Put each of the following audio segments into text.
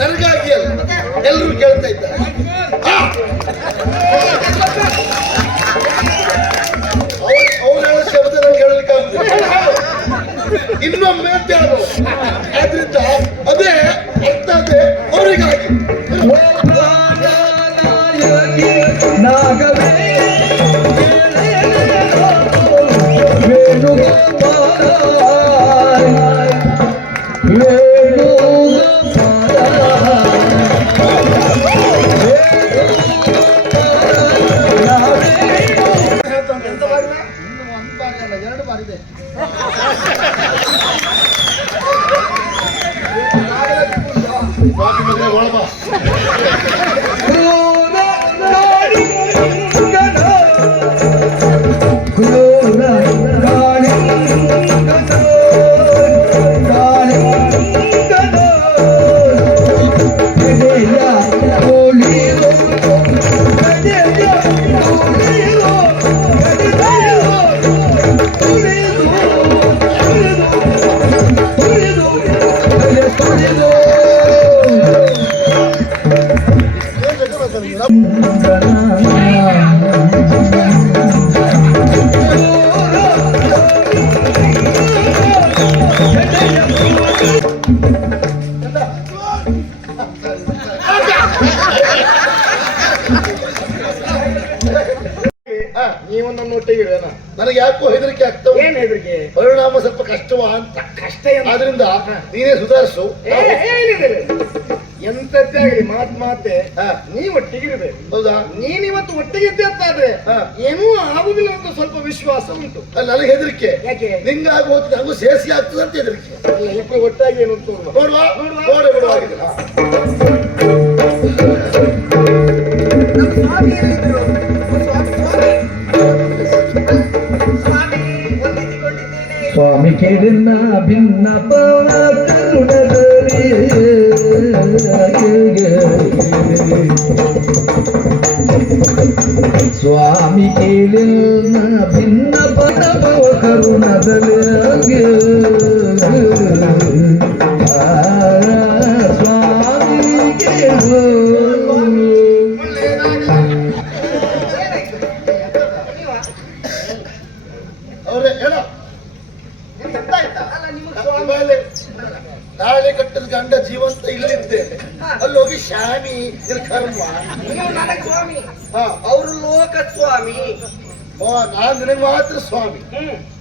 ನನಗಾಗಿ ಅಲ್ಲ, ಎಲ್ಲರೂ ಕೇಳ್ತಾ ಇದ್ದಾರೆ. ಅವ್ರ ಶಬ್ದ ನಾವು ಕೇಳಲಿಕ್ಕಾಗ್ತದೆ, ಇನ್ನೊಮ್ಮೆ ಅಂತ ಹೇಳ್ಬೋದು. ಆದ್ರಿಂದ ಅದೇ ಅರ್ಥ ಅದೇ ಅವರಿಗಾಗಿ. ಎರಡು ಬಾರಿದೆ ನನಗೆ ಯಾಕೋ ಹೆದರಿಕೆ ಆಗ್ತವೆ. ಏನ್ ಹೆದರಿಕೆ? ಪರಿಣಾಮ ಸ್ವಲ್ಪ ಕಷ್ಟವಾ ಅಂತ. ಕಷ್ಟ ಆದ್ರಿಂದ ನೀನೇ ಸುಧಾರಿಸು. ಎಂತದ್ದೇ ಆಗಲಿ ಮಾತೆ ನೀವ್ ಒಟ್ಟಿಗಿರ್ಬೇಕು. ಹೌದಾ? ನೀನಿವತ್ತು ಒಟ್ಟಿಗಿದ್ದೆ ಅಂತಾದ್ರೆ ಏನೂ ಆಗುದಿಲ್ಲ ಅಂತ ಸ್ವಲ್ಪ ವಿಶ್ವಾಸ ಉಂಟು. ನನಗೆ ಹೆದರಿಕೆ. ಯಾಕೆ? ನಿಂಗಾಗಿ ಹೋಗ್ತದೆ, ನಂಗೂ ಸೇರಿಸಿ ಆಗ್ತದೆ ಅಂತ ಹೆದರಿಕೆ. ಇಬ್ಬರು ಒಟ್ಟಾಗಿ ಏನು ಅಂತ ನೋಡುವ ನೋಡುವ. ಸ್ವಾಮಿ ಕೇಳಿನ ಭಿನ್ನ ಕರುಣದಲ್ಲಿ ಸ್ವಾಮಿ ಕೇಳಿನ ಭಿನ್ನ ಪದಭವ ಕರುಣದಲ್ಲಿ ಸ್ವಾಮಿ ಕೇಳು. ತಾಳಿ ಕಟ್ಟದ ಗಂಡ ಜೀವಂತ ಇಲ್ಲಿದ್ದೇನೆ, ಅಲ್ಲಿ ಹೋಗಿ ಶಾಮಿ ಕರ್ಮ. ಸ್ವಾಮಿ ಅವರು ಲೋಕ ಸ್ವಾಮಿ. ನಾನ್ ನಿನಗೆ ಮಾತ್ರ ಸ್ವಾಮಿ,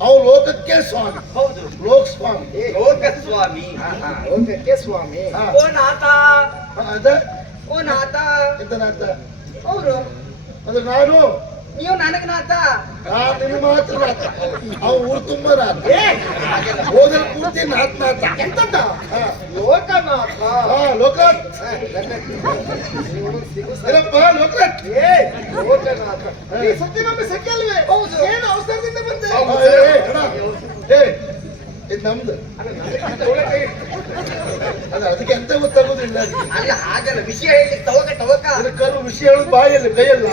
ಅವ್ ಲೋಕಕ್ಕೆ ಸ್ವಾಮಿ. ಹೌದು, ಲೋಕ ಸ್ವಾಮಿ, ಲೋಕ ಸ್ವಾಮಿ, ಲೋಕಕ್ಕೆ ಸ್ವಾಮಿ. ಓ ನಾಥ, ಅದ ಓ ನಾಥ ಎಂತನಾಥ ಅವರು ಅಂದ್ರೆ ನಾನು, ನೀವು ನನಗ್ ನಾಥ, ನಾನ್ ನಿನ್ನ ಮಾತ್ರ ನಾಥ. ಅವ್ ಊರು ತುಂಬಾ ನಾಥ, ಹೋದಲ್ಲಿ ಪೂರ್ತಿ ನಾಥ ನಾಥ. ಎಂತಂತ ಲೋಕನಾಥ. ಲೋಕನಾಥ್ ಲೋಕನಾಥ್ ಲೋಕನಾಥ. ಸತ್ಯನೊಮ್ಮೆ ಸತ್ಯಲ್ವೇ? ಹೌದು. ಏನು ಅವಸರದಿಂದ ಬಂದೆ? ಇದು ನಮ್ದು ಅದ, ಅದಕ್ಕೆ ಎಂತ ಗೊತ್ತಾಗೋದಿಲ್ಲ. ಅಲ್ಲ ಹಾಗಲ್ಲ, ವಿಷಯ ಹೇಳಿ ತವಕ ತವಕ ಕರು ವಿಷಯ ಹೇಳುದು ಬಾಯಲ್ಲಿ, ಕೈಯಲ್ಲ.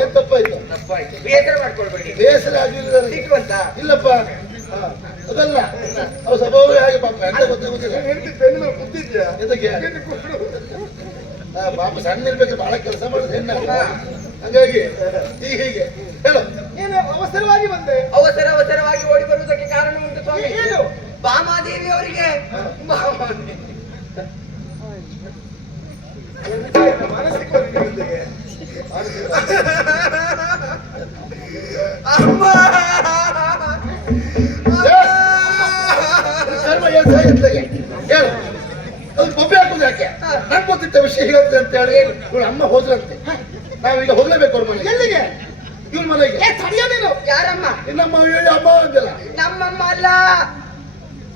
ಏನ್ ತಪ್ಪಾಯ್ತು? ತಪ್ಪಾಯ್ತು, ಬೇಸರ ಮಾಡ್ಕೊಳ್ಬೇಡಿ. ಬೇಸರ ಆಗಿಲ್ಲ ಸಿಕ್ಕುವಂತ ಇಲ್ಲಪ್ಪ, ಅದಲ್ಲ. ಅವ್ ಸ್ವಭಾವ ಹಾಗೆ ಪಾಪ, ಎಂತ ಗೊತ್ತಾಗೋದಿಲ್ಲ. ಬುದ್ಧಿದ್ಯಾ ಇದಕ್ಕೆ ಪಾಪ ಸಣ್ಣ ಇರ್ಬೇಕು, ಬಹಳ ಕೆಲಸ ಮಾಡುದು ಹೆಣ್ಣ. ಹಾಗಾಗಿ ಹೀಗೆ ಹೇಳು. ಏನು ಅವಸರವಾಗಿ ಬಂದೆ? ಅವಸರವಾಗಿ ಓಡಿ ಬರುವುದಕ್ಕೆ ಕಾರಣ ಉಂಟು ಸ್ವಾಮಿ. ಏನು? ಬಾಮಾದೇವಿ ಅವರಿಗೆ ಹೇಳು, ಅದು ಬೊಬ್ಬೆ ಹಾಕುದು ಯಾಕೆ? ನನ್ ಗೊತ್ತಿದ್ದ ವಿಷಯ ಹೇಳುತ್ತೆ ಅಂತ ಹೇಳಿ ಇವಳು ಅಮ್ಮ ಹೋದ್ರಂತೆ. ನಾವೀಗ ಹೋಗ್ಲೇಬೇಕು ಅವ್ರ ಮನೆಗೆ. ಎಲ್ಲಿಗೆ? ಇವ್ರ ಮನೆಗೆ. ತಡೆಯೋದೇನು? ಯಾರಮ್ಮ? ಇನ್ನಮ್ಮ ಹೇಳಿ ಅಮ್ಮ ಅಂದಿಲ್ಲ. ನಮ್ಮಮ್ಮ ಅಲ್ಲ.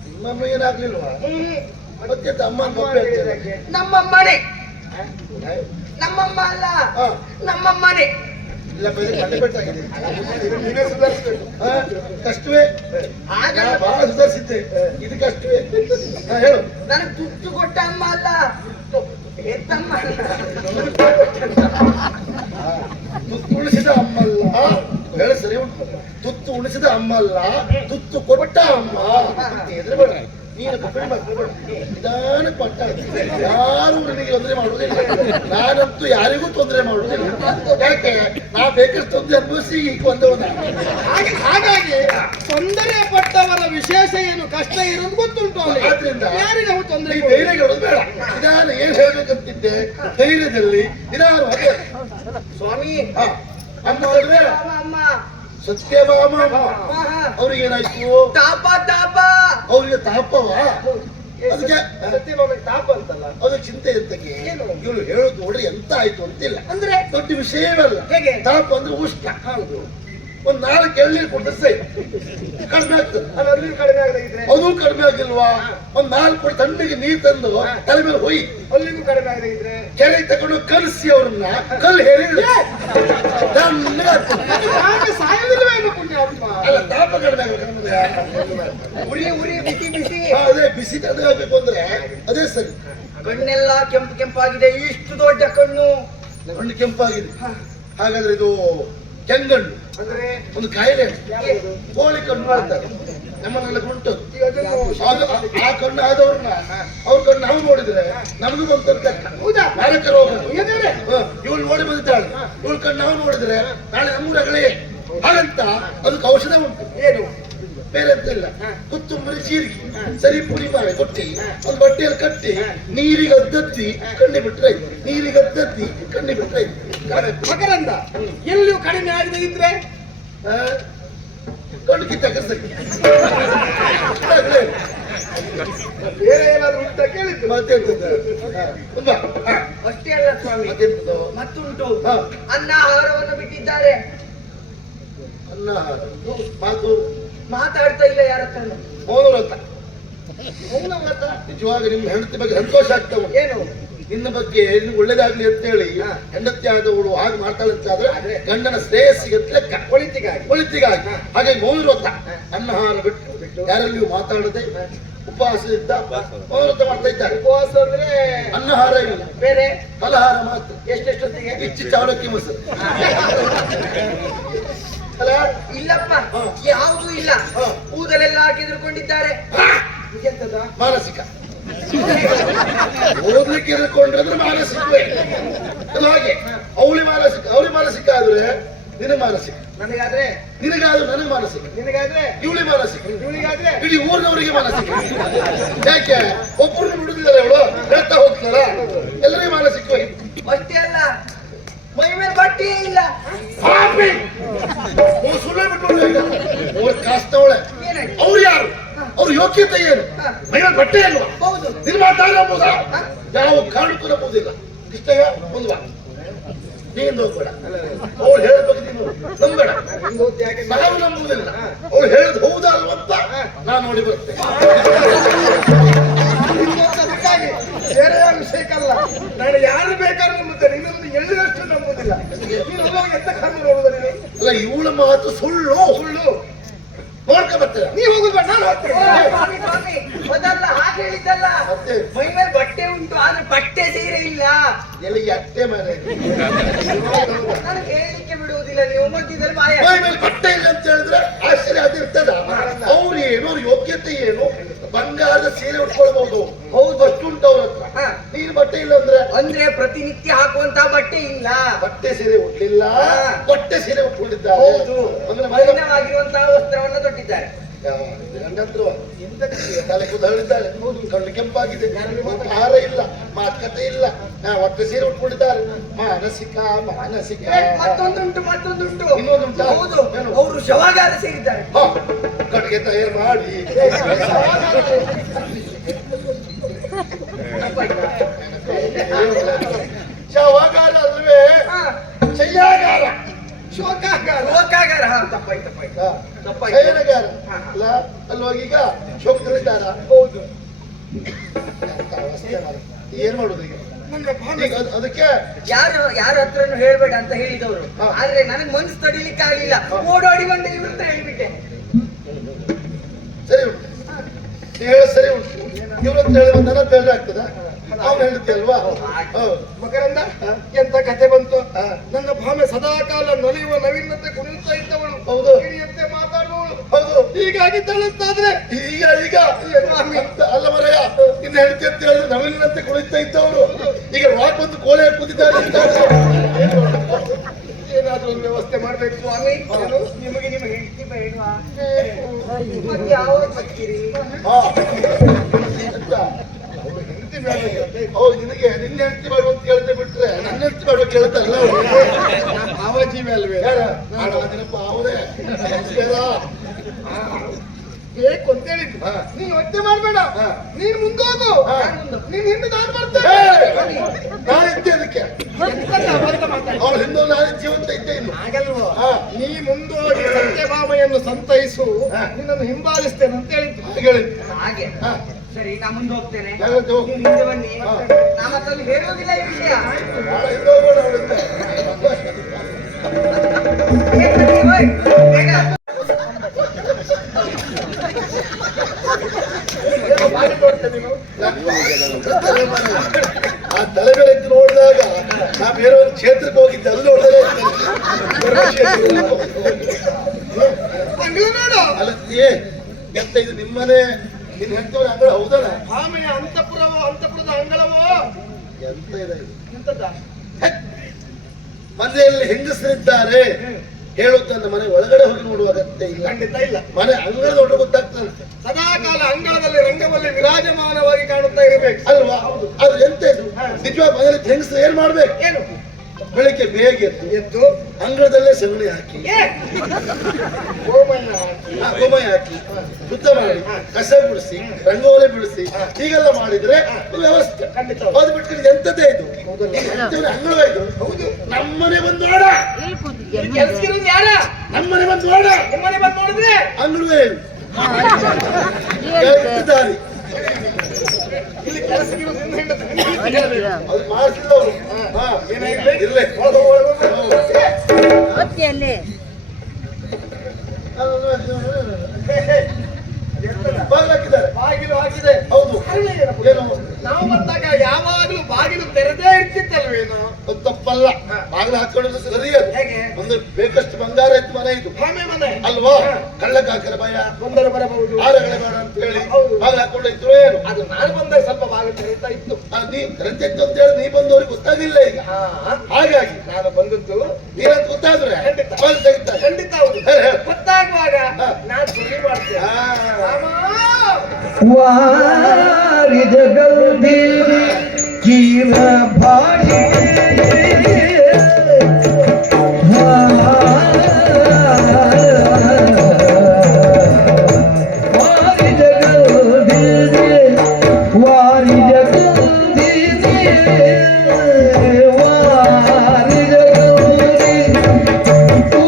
ನಿಮ್ಮಮ್ಮ ಏನಾಗ್ಲಿಲ್ವಾ? ಮತ್ತೆ ಅಮ್ಮ ಬೊಬ್ಬೆ ಹಾಕ್ತಾರೆ. ನಮ್ಮಮ್ಮನೆ. ನಮ್ಮಮ್ಮ ಅಲ್ಲ, ನಮ್ಮಮ್ಮನೆ. ಇಲ್ಲ ಕಷ್ಟವೇ. ಬಹಳ ಸುಧಾರಿಸಿದ್ದೆ, ಇದು ಕಷ್ಟವೇ. ಹೇಳು. ನನಗೆ ತುತ್ತು ಕೊಟ್ಟ ಅಮ್ಮ ಅಲ್ಲ, ಎತ್ತಮ್ಮ. ತುತ್ತು ಉಳಿಸಿದ ಅಮ್ಮಲ್ಲ, ಹೇಳ ಸರಿ ಉಂಟು. ತುತ್ತು ಉಳಿಸಿದ ಅಮ್ಮಲ್ಲ, ತುತ್ತು ಕೊಟ್ಟ ಅಮ್ಮ. ಹೆದರಬೇಡ, ನೀನು ಕಪ್ಪಣೆ ಮಾಡ್ಕೊಬೇಡ, ನಿಧಾನಕ್ಕೆ ಮಾತಾಡ್ತೀನಿ. ಯಾರು ನಿನಗೆ ತೊಂದರೆ ಮಾಡುವುದಿಲ್ಲ, ನಾನಂತೂ ಯಾರಿಗೂ ತೊಂದರೆ ಮಾಡುವುದಿಲ್ಲ. ಯಾಕೆ ನಾ ಬೇಕಷ್ಟು ತೊಂದರೆ ಅನುಭವಿಸಿ ಈಗ ಬಂದವನ. ಹಾಗಾಗಿ ತೊಂದರೆ ಪಟ್ಟವರ ವಿಶೇಷ ಏನು ಕಷ್ಟ ಇರೋದು ಗೊತ್ತುಂಟು ಅವನಿಗೆ. ಆದ್ರಿಂದ ಯಾರಿಗೆ ಅವ್ರು ತೊಂದರೆ ನೀ ಧೈರ್ಯ ಹೇಳೋದು ಬೇಡ. ನಿಧಾನ ಏನ್ ಹೇಳ್ಬೇಕಂತಿದ್ದೆ ಧೈರ್ಯದಲ್ಲಿ ನಿಧಾನವಾಗಿ ಸ್ವಾಮಿ ಹಾ ಅಮ್ಮ ಹೇಳಿದ್ರೆ ಅಮ್ಮ ಸತ್ಯಭಾಮ ಅವ್ರಿಗೆ ಏನಾಯ್ತು? ತಾಪ ತಾಪ ಅವ್ರಿಗೆ ತಾಪವ ಅದಕ್ಕೆ ಸತ್ಯಭಾಮಕ್ಕೆ ತಾಪ ಅಂತಲ್ಲ, ಅದು ಚಿಂತೆ ಎಂತಕ್ಕೆ? ಏನು? ಇವಳು ಹೇಳೋದು ನೋಡ್ರಿ ಎಂತ ಆಯ್ತು ಅಂತಿಲ್ಲ, ಅಂದ್ರೆ ದೊಡ್ಡ ವಿಷಯವಲ್ಲ. ಹೇಗೆ? ತಾಪ ಅಂದ್ರೆ ಉಷ್ಣ. ಹೌದು, ಒಂದ್ 4 ಎಳ್ನೀರು ಕೊಟ್ಟರೆ ಸೈ ಕಡಿಮೆ ಆಗ್ತದೆ. ಅದು ಕಡಿಮೆ ಆಗದಿದ್ರೆ ಅದು ಕಡಿಮೆ ಆಗಿಲ್ವಾ? ಒಂದ್ 4 ಕೊಟ್ಟು ತಣ್ಣಗೆ ನೀರು ತಂದು ತಲೆ ಮೇಲೆ ಹೋಯಿ, ಅಲ್ಲಿಗೂ ಕಡಿಮೆ ಆಗದಿದ್ರೆ ಕೆರೆ ತಗೊಂಡು ಕಲಸಿ ಅವ್ರನ್ನ ಕಲ್ಲು ಹೇರಿ ಸಾಯೋದಿಲ್ವೇನು ಪುಣ್ಯಾತ್ಮ? ಅಲ್ಲ ತಾಪ ಕಡಿಮೆ ಆಗ್ಬೇಕು ನಮ್ಗೆ. ಉರಿ ಉರಿ ಬಿಸಿ ಬಿಸಿ ಅದೇ ಬಿಸಿ ತಡೆಗಬೇಕು ಅಂದ್ರೆ ಅದೇ ಸರಿ. ಕಣ್ಣೆಲ್ಲ ಕೆಂಪು ಕೆಂಪಾಗಿದೆ, ಇಷ್ಟು ದೊಡ್ಡ ಕಣ್ಣು. ಕಣ್ಣು ಕೆಂಪಾಗಿದೆ, ಹಾಗಾದ್ರೆ ಇದು ಕೆಂಗಣ್ಣು ಅಂದ್ರೆ ಒಂದು ಕಾಯಿಲೆ. ಯಾವುದು? ಕೋಳಿ ಕಣ್ಣು ಮಾಡ್ತಾರೆ ನಮ್ಮನೆಲ್ಲ ಉಂಟು. ಈಗ ಅದನ್ನು ಆ ಕಣ್ಣು ಆದವ್ರನ್ನ ಅವ್ರ ಕಣ್ಣು ನಾವು ನೋಡಿದ್ರೆ ನಮಗೂ ಬಂತ ಹೌದಾ? ಮಾರಕ ರೋಗ. ಏನಿದೆ? ಇವಳು ನೋಡಿ ಬಂದಿದ್ದಾಳೆ, ಇವಳು ಕಣ್ಣು ನಾವು ನೋಡಿದ್ರೆ ನಾಳೆ ನಮ್ಮೂರಗಳೇ. ಹಾಗಂತ ಅದಕ್ಕೆ ಔಷಧ ಉಂಟು. ಏನು? ಬೇರೆ ಎಂತ ಇಲ್ಲ, ಕೊತ್ತಂಬರಿ ಜೀರಿಗೆ ಸರಿ ಪುಡಿ ಮಾಡಿ ಕೊಟ್ಟಿ ಒಂದು ಬಟ್ಟೆಯಲ್ಲಿ ಕಟ್ಟಿ ನೀರಿಗೆ ಅದ್ದತ್ತಿ ಕಣ್ಣಿ ಬಿಟ್ರೆ ಆಯ್ತು. ನೀರಿಗೆ ಅದ್ದತ್ತಿ ಕಣ್ಣಿ ಬಿಟ್ರೆ ಆಯ್ತು. ಮಕರಂದ ಎಲ್ಲಿಯೂ ಕಡಿಮೆ ಆಗದೆ ಇದ್ರೆ ಕಣ್ಣು ಕಿತ್ತಾಕ ಸರಿ. ಬೇರೆ ಏನಾದ್ರು ಉಂಟ ಕೇಳಿದ್ದು ತುಂಬಾ ಅಷ್ಟೇ ಅಲ್ಲ ಸ್ವಾಮಿ, ಮತ್ತೆಂತದು? ಮತ್ತುಂಟು. ಹಾ. ಅನ್ನ ಆಹಾರವನ್ನು ಬಿಟ್ಟಿದ್ದಾರೆ, ಅನ್ನ ಮಾತು ಮಾತಾಡ್ತಾ ಇಲ್ಲ ಯಾರ ಹತ್ರ. ಮೌನವ್ರತ ಮೌನವ್ರತ ನಿಜವಾಗ ನಿಮ್ಮ ಹೆಂಡತಿ ಬಗ್ಗೆ ಸಂತೋಷ ಆಗ್ತಾ ಉಂಟು. ಏನು? ನಿನ್ನ ಬಗ್ಗೆ ನಿನ್ಗೆ ಒಳ್ಳೇದಾಗ್ಲಿ ಅಂತ ಹೇಳಿ ಹೆಂಡತಿ ಆದವಳು ಹಾಗೆ ಮಾಡ್ತಾಳಂತಾದ್ರೆ ಗಂಡನ ಶ್ರೇಯಸ್ಸಿಗೆ ಅಂತ ಲೆಕ್ಕ, ಒಳಿತಿಗಾಗಿ. ಹಾಗೆ ಮೌನವ್ರತ ಅನ್ನಹಾರ ಬಿಟ್ಟು ಯಾರಲ್ಲಿಯೂ ಮಾತಾಡದೆ ಉಪವಾಸದಿಂದ ಮೌನವ್ರತ ಮಾಡ್ತಾ ಇದ್ದಾರೆ. ಉಪವಾಸ ಅಂದ್ರೆ ಅನ್ನಹಾರ ಇಲ್ಲ, ಬೇರೆ ಫಲಹಾರ ಮಾತ್ರ. ಎಷ್ಟೆಷ್ಟೊತ್ತಿಗೆ? ಇಚ್ಚಿ ಚಾವಲಕ್ಕಿ ಮೊಸರು ಅಲ್ಲ. ಇಲ್ಲಪ್ಪ, ಹಾ. ಯಾವುದೂ ಇಲ್ಲ. ಹಾ. ಕೂದಲೆಲ್ಲ ಹಾಕಿದ್ಕೊಂಡಿದ್ದಾರೆ. ಎಂತದ? ಮಾನಸಿಕ ಓದ್ಲಿಕ್ಕೆ ಇರ್ಕೊಂಡ್ರೆ ಮಾನಸಿಕವೇ ಅದು. ಹಾಗೆ ಅವಳಿ ಮಾನಸಿಕ ಆದ್ರೆ ನಿನ್ನ ಮಾನಸಿಕ, ನನಗಾದ್ರೆ ನಿನಗಾದ್ರೂ ನನಗೆ ಮಾನಸಿಕ, ನಿನಗಾದ್ರೆ ಇವಳಿ ಮಾನಸಿಕ, ಇವಳಿಗಾದ್ರೆ ಇಡೀ ಊರಿನವರಿಗೆ ಮಾನಸಿಕ. ಯಾಕೆ ಒಬ್ಬರನ್ನ ಬಿಡುದಿದ್ದಾರೆ ಅವಳು ಹೇಳ್ತಾ ಹೋಗ್ತಾರ, ಎಲ್ಲರಿಗೂ ಮಾನಸಿಕವೇ. ಅಷ್ಟೇ ಅಲ್ಲ, ಮೈ ಮೇಲೆ ಬಟ್ಟೆ ಇಲ್ಲ. ಸುಳ್ಳು ಬಿಟ್ಟು ಕಾಸ್ತವಳೆ. ಏನಾಯ್ತು? ಅವ್ರು ಯಾರು? ಅವ್ರ ಯೋಗ್ಯತೆ ಏನು? ಮೈಮೇಲೆ ಬಟ್ಟೆ ಅಲ್ವಾ? ಹೌದು. ನಿನ್ ಮಾತಾಡಬಹುದಾ? ಯಾವ ಕಾರಣಕ್ಕೂ ನಂಬುದಿಲ್ಲ. ಇಷ್ಟೇ ಒಂದು ಬಾ, ನೀನು ಹೋಗ್ಬೇಡ. ಅವ್ರು ಹೇಳಬೇಕು, ನೀನು ನಂಬೇಡ. ನಾವು ನಂಬುವುದಿಲ್ಲ. ಅವ್ರು ಹೇಳದ್ ಹೌದಾ ಅಲ್ವಂತ ನಾನು ನೋಡಿ ಬರ್ತೇನೆ. ಅದಕ್ಕಾಗಿ ಬೇರೆ ಯಾವ ವಿಷಯಕ್ಕಲ್ಲ, ನಾನು ಯಾರು ಬೇಕಾದ್ರೂ ನಂಬುತ್ತೇನೆ, ಇನ್ನೊಂದು ಎಳ್ಳಿನಷ್ಟು ನಂಬುದಿಲ್ಲ. ನೀನು ಹೋಗಿ ಎಂತ ಕರ್ಮ ನೋಡುವುದ ನೀನು? ಅಲ್ಲ, ಇವಳ ಮಾತು ಸುಳ್ಳು ನೋಡ್ಕ ಬರ್ತೇನೆ. ನೀವು ಹೋಗುದು ನಾನು ಹೋಗ್ತೇನೆ. ಮೊದಲ ಹಾಗೆ ಹೇಳಿದ್ದಲ್ಲ, ಮತ್ತೆ ಮೈ ಮೇಲೆ ಬಟ್ಟೆ ಉಂಟು ಆದ್ರೆ ಬಟ್ಟೆ ಸೀರೆ ಇಲ್ಲ. ಎಲ್ಲಿಗೆ ಅತ್ತೆ ಮನೆ ನಾನು ಹೇಳಿಕ್ಕೆ ಬಿಡುವುದಿಲ್ಲ, ನೀವು ಮಧ್ಯದಲ್ಲಿ ಮಾಯ. ಮೈ ಮೇಲೆ ಬಟ್ಟೆ ಇಲ್ಲ ಅಂತ ಹೇಳಿದ್ರೆ ಆಶ್ಚರ್ಯ ಆಗಿರ್ತದ. ಅವ್ರು ಏನು, ಅವ್ರ ಯೋಗ್ಯತೆ ಏನು? ಬಂಗಾರದ ಸೀರೆ ಉಟ್ಕೊಳ್ಬಹುದು, ಹೌದು, ಅಷ್ಟು ಉಂಟು ಅವ್ರ ಹತ್ರ. ನೀನು ಬಟ್ಟೆ ಇಲ್ಲ ಅಂದ್ರೆ ಪ್ರತಿನಿತ್ಯ ಹಾಕುವಂತ ಬಟ್ಟೆ ಇಲ್ಲ. ಬಟ್ಟೆ ಸೀರೆ ಉಟ್ಲಿಲ್ಲ, ಬಟ್ಟೆ ಸೀರೆ ಉಟ್ಕೊಂಡಿದ್ದಾರೆ. ಹೌದು, ಅಂದ್ರೆ ಮಲಿನವಾಗಿರುವಂತಹ ವಸ್ತ್ರವನ್ನು ತೊಟ್ಟಿದ್ದಾರೆ. ಗಂಡಂದ್ರು ತಲೆ ಕುದಳಿದ್ದಾರೆ, ಕಣ್ಣು ಕೆಂಪಾಗಿದೆ, ಆಹಾರ ಇಲ್ಲ, ಮಾತುಕತೆ ಇಲ್ಲ, ಹೊಟ್ಟೆ ಸೀರೆ ಉಟ್ಕೊಂಡಿದ್ದಾರೆ. ಮಾನಸಿಕ ಮತ್ತೊಂದುಂಟು ಇನ್ನೊಂದುಂಟು. ಹೌದು, ಅವರು ಶವಾಗಾರ ಸೇರಿದ್ದಾರೆ. ಕಟ್ಟಿಗೆ ತಯಾರು ಮಾಡಿ ಶವಾಗಾರ ಅಲ್ವೇ, ಶಯ್ಯಾಗಾರ, ಶೋಕಾಗಾರ. ತಪ್ಪಾಯ್ತು. ಶಯನಗಾರ ಅಲ್ಲ. ಅಲ್ವಾಗ ಈಗ ಶೋಕದಲ್ಲಿದ್ದಾರ. ಹೌದು. ಏನ್ ಮಾಡುದು ಈಗ? ಅದಕ್ಕೆ ಯಾರ ಹತ್ರನು ಹೇಳ್ಬೇಡ ಅಂತ ಹೇಳಿದವರು, ಹಾ. ಆದ್ರೆ ನನಗೆ ಮನ್ಸು ತಡಿಲಿಕ್ಕೆ ಆಗ್ಲಿಲ್ಲ. ಓಡೋಡಿ ಬಂದೆ ಇವ್ರ ಹತ್ರ ಹೇಳ್ಬಿಟ್ಟೆ. ಸರಿ ಉಂಟು, ನೀ ಹೇಳ ಸರಿ ಉಂಟು. ಇವ್ರ ಹತ್ರ ಹೇಳಿ ನನ್ನ ಬೇರೆ ಆಗ್ತದ? ಅವ್ನು ಹೇಳ್ತಿ ಅಲ್ವಾ? ಹೌದು. ಮಕರಂದ, ಎಂತ ಕತೆ ಬಂತು. ನನ್ನ ಭಾಮೆ ಸದಾಕಾಲ ನಲಿಯುವ ನವೀನತೆ ಕುಣಿತಾ ಇದ್ದವಳು, ಹೌದು. ಕಿಡಿಯಂತೆ ಮಾತಾಡುವವಳು, ಹೌದು. ಹೀಗಾಗಿದ್ದಾಳಂತಾದ್ರೆ ಈಗ ಅಲ್ಲ ಮರಯ್ಯ, ಇನ್ನು ಹೆಂಡತಿ ಅಂತ ಹೇಳಿದ್ರೆ ನವಿಲಿನಂತೆ ಕುಳಿತಾ ಇದ್ದವರು ಈಗ ವಾಕ್ ಬಂದು ಕೋಲೆ ಕೂತಿದ್ದಾರೆ ಅಂತ ಏನಾದ್ರೂ ಒಂದು ವ್ಯವಸ್ಥೆ ಮಾಡ್ಬೇಕು ಸ್ವಾಮಿ. ಏನು? ನಿಮಗೆ ನಿಮ್ಮ ಹೆಂಡತಿ ಬೇಡವಾ? ಮತ್ತೆ ಯಾವಾಗ ಬರ್ತೀರಿ? ಹಾ. ಎಂತ? ಹೆಂಡತಿ ಬೇಡ. ಹೌದು, ನಿನಗೆ ನಿನ್ನ ಹೆಂಡತಿ ಬೇಡ ಅಂತ ಕೇಳ್ತೆ ಬಿಟ್ರೆ ನನ್ನ ಹೆಂಡತಿ ಬೇಡ ಕೇಳ್ತಾರಲ್ಲ ಭಾವಜೀವಿ ಅಲ್ವೇ? ಅದನ್ನಪ್ಪ ಅವರೇ ನಮಸ್ಕಾರ. ಬೇಕು ಅಂತ ಹೇಳಿದ್ದು. ಹಾ. ನೀನ್ ಯೋಚನೆ ಮಾಡ್ಬೇಡ. ಹಾ. ನೀನ್ ಮುಂದೋಗು. ಹಾ. ನೀನ್ ಹಿಂದೆ ನಾನು ಬರ್ತೇನೆ. ನಾನಿದ್ದೆ ಅದಕ್ಕೆ ಅವ್ರು ಹಿಂದೆ ನಾನು ಜೀವಂತ ಇದ್ದೆ ಇನ್ನು. ಹಾಗಲ್ವೋ? ಹಾ. ನೀ ಮುಂದೋಗಿ ಸತ್ಯಭಾಮೆಯನ್ನು ಸಂತೈಸು. ಹಾ. ನಿನ್ನನ್ನು ಹಿಂಬಾಲಿಸ್ತೇನೆ ಅಂತ ಹೇಳಿದ್ದು. ಹಾಗೆ ಹೇಳಿದ್ದು. ಹಾಗೆ ಹಾ. ಸರಿ, ನಾ ಮುಂದೆ ಹೋಗ್ತೇನೆ. ಜಾಗ್ರತೆ ಹೋಗು. ನೀವು ಹಿಂದೆ ಬನ್ನಿ. ಹಾ. ನಾ ಮತ್ತೊಂದು ಹೇಳುವುದಿಲ್ಲ ಈ ವಿಷಯ. ಭಾಳ ಹಿಂದೆ ಹೋಗೋಣ ಅವಳಿಂದ. ಏನ್ ಬನ್ನಿ, ಓಯ್, ಬೇಗ. ಏನೋ ಮಾಡಿ ನೋಡ್ತೇನೆ ನೀನು. ಆ ತಲೆಬೇರೆತ್ತು ನೋಡಿದಾಗ ನಾ ಬೇರೆಯವ್ರ ಕ್ಷೇತ್ರಕ್ಕೆ ಹೋಗಿದ್ದೆ, ಅಲ್ಲಿ ನೋಡಿದ್ರೆ ಅಂಗ್ಳು ನೋಡು. ಅಲ್ಲೇ ಎಂತ ಇದು ನಿಮ್ಮನೆ ನಿನ್ನ ಹೆಂಡತಿಯವ್ರ ಅಂಗಳ ಹೌದಲ್ಲ? ಭಾಮೆಯ ಅಂತಃಪುರವೋ ಅಂತಃಪುರದ ಅಂಗಳವೋ ಎಂತ ಇದೆ ಇದು? ಎಂತದ? ಮನೆಯಲ್ಲಿ ಹೆಂಗಸರಿದ್ದಾರೆ ಹೇಳುತ್ತಂತ ಮನೆ ಒಳಗಡೆ ಹೋಗಿ ನೋಡುವ ಅಗತ್ಯ ಇಲ್ಲ. ಖಂಡಿತ ಇಲ್ಲ. ಮನೆ ಅಂಗಳ ನೋಡ್ರೆ ಗೊತ್ತಾಗ್ತದೆ ಸದಾಕಾಲ ಅಂಗಳದಲ್ಲಿ ರಂಗವಲ್ಲಿ ವಿರಾಜಮಾನವಾಗಿ ಕಾಣುತ್ತಾ ಇರಬೇಕು ಅಲ್ವಾ? ಅದು ಎಂತ ಇದು ನಿಜವಾಗ ಮನೆಯಲ್ಲಿ ಹೆಂಗಸರು ಏನ್ ಮಾಡ್ಬೇಕು? ಏನು? ಬೆಳಿಗ್ಗೆ ಬೇಗ ಎದ್ದು ಎದ್ದು ಅಂಗಳದಲ್ಲೇ ಸಗಣಿ ಹಾಕಿ ಗೋಮಯ ಹಾಕಿ ಗೋಮಯ ಹಾಕಿ ಶುದ್ಧ ಮಾಡಿ ಕಸ ಬಿಡಿಸಿ ರಂಗೋಲಿ ಬಿಡಿಸಿ ಹೀಗೆಲ್ಲ ಮಾಡಿದ್ರೆ ಇದು ವ್ಯವಸ್ಥೆ. ಖಂಡಿತ. ಅದು ಬಿಟ್ಕೊಂಡು ಎಂತದೇ ಇದು ಅಂಗಳ ಇದು. ಹೌದು. ನಮ್ಮನೆ ಬಂದು ನೋಡ, ಕೆಲ್ಸಕ್ಕಿರೋದು ಯಾರ? ನಮ್ಮನೆ ಬಂದು ನೋಡ, ನಿಮ್ಮನೆ ಬಂದು ನೋಡಿದ್ರೆ ಅಂಗಳವೇ ದಾರಿ ಇಲ್ಲಿ ಕೆಲಸಕ್ಕಿರೋದು ನಿನ್ನ ಹೆಂಡತಿ. ಅದು ಮಾಡ್ತಿಲ್ಲ ಅವರು. ಏನಾಗಿರ್ಲಿ? ಇರ್ಲಿ. ಹೊತ್ತಿಯಲ್ಲಿ ಬಾಗಿಲು ಹಾಕಿದ್ದಾರೆ. ಬಾಗಿಲು ಹಾಕಿದೆ. ಹೌದು. ಕಾರಣ ಏನಪ್ಪ? ಏನು? ನಾವು ಬಂದಾಗ ಯಾವಾಗ್ಲೂ ಬಾಗಿಲು ತೆರೆದೇ ಇರ್ತಿತ್ತಲ್ವೇನು? ಅದು ತಪ್ಪಲ್ಲ. ಬಾಗಿಲು ಹಾಕೊಂಡಿದ್ದು ಸರಿ. ಅದು ಹೇಗೆ? ಒಂದು ಬೇಕಷ್ಟು ಬಂಗಾರ ಇತ್ತು ಮನೆ ಇದು ಭಾಮೆ ಮನೆ ಅಲ್ವಾ? ಕಳ್ಳಕಾಕರ ಭಯ, ಬಂದರು ಬರಬಹುದು. ಆರಗಳೇ ಬೇಡ ಅಂತ ಹೇಳಿ ಹೌದು. ಬಾಗಿಲು ಹಾಕೊಂಡು ಇದ್ರು. ಏನು ಅದು ನಾನು ಬಂದಾಗ ಸ್ವಲ್ಪ ಬಾಗಿಲು ತೆರೀತಾ ಇತ್ತು. ನೀ ಕರೆಂತಿತ್ತು ಅಂತ ಹೇಳಿ ನೀ ಬಂದವ್ರಿಗೆ ಗೊತ್ತಾಗಿಲ್ಲ ಈಗ. ಹಾಗಾಗಿ ನಾನು ಬಂದದ್ದು ನೀರಂತ ಗೊತ್ತಾದ್ರೆ ಖಂಡಿತ. ಬಾಗಿಲು ತೆಗಿತಾರೆ. ಖಂಡಿತ ಹೌದು. ಹೇಳು, ಹೇಳು. ಗೊತ್ತಾಗುವಾಗ ಹಾ. ನಾನು ಸುಳ್ಳಿ ಮಾಡ್ತೇನೆ. ವಾರಿ ಜಗಲ್ದಿ ಕೀರ ಭಾಷೆ ವಾರಿ ಜಗಲ್ದಿ ವಾರಿ ಜಗಲ್ದಿ ವಾರಿ ಜಗಲ್ದಿ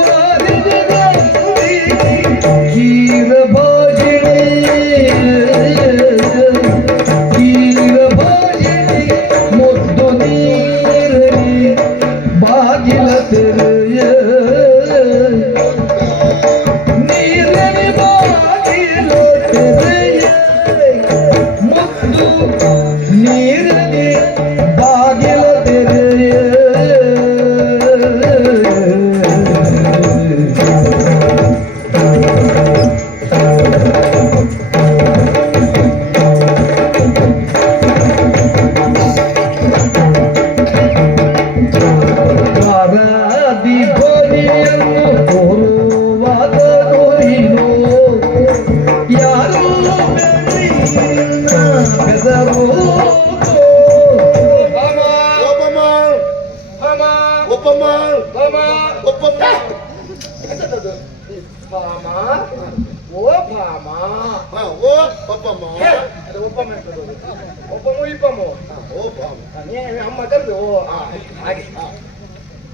ವಾರಿ ಜಗಲ್ದಿ ಕೀರ ಭಾಷೆ ಮುದ್ದು ನೀರಲಿ ಬಾಗಿಲ ತೆರೆಯ ನೀರಲಿ ಬಾಗಿಲ ತೆರೆಯ ಮುದ್ದು ನೀರಲಿ ಬಾಗಿಲ ತೆರೆಯ ಒಪ್ಪಮ್ಮ ಒಪ್ಪಮ್ಮ. ಭಾಮ ಓ ಭಾಮ ಹಾ, ಓ ಒಪ್ಪಮ್ಮ. ಅದು ಒಪ್ಪಮ್ಮ ಎಂತದು? ಒಪ್ಪಮು ಇಪ್ಪಮು. ಓ ಭಾಮ. ಅಮ್ಮ ಕರೆದು ಹಾಗೆ